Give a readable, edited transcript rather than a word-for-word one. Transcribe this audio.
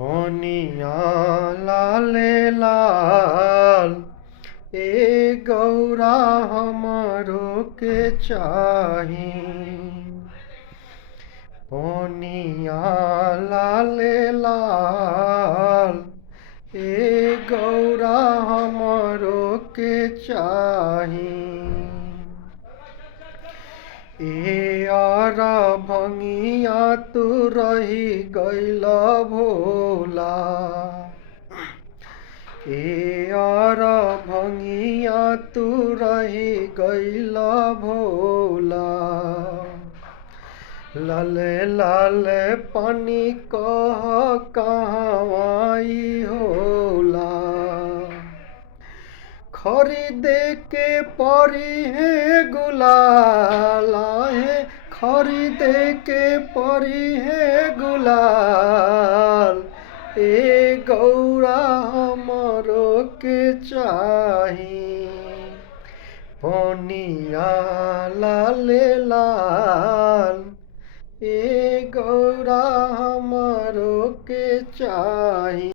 पनिया लाले लाल ए गौरा हमरो के चाही। पनिया लाले लाल ए गौरा हमरो के चाही। ए आरा भंगिया तू रही गइल भोला। ए आरा भंगिया तू रही गइल भोला। लाले लाले पानी कह कहवाई होला। खरीदे के पड़ी है गुलाल है, खरीदे के पड़ी है गुलाल। ए गौरा हमरो के चाही। पनिया लाले लाल ए गौरा हमरो के चाही।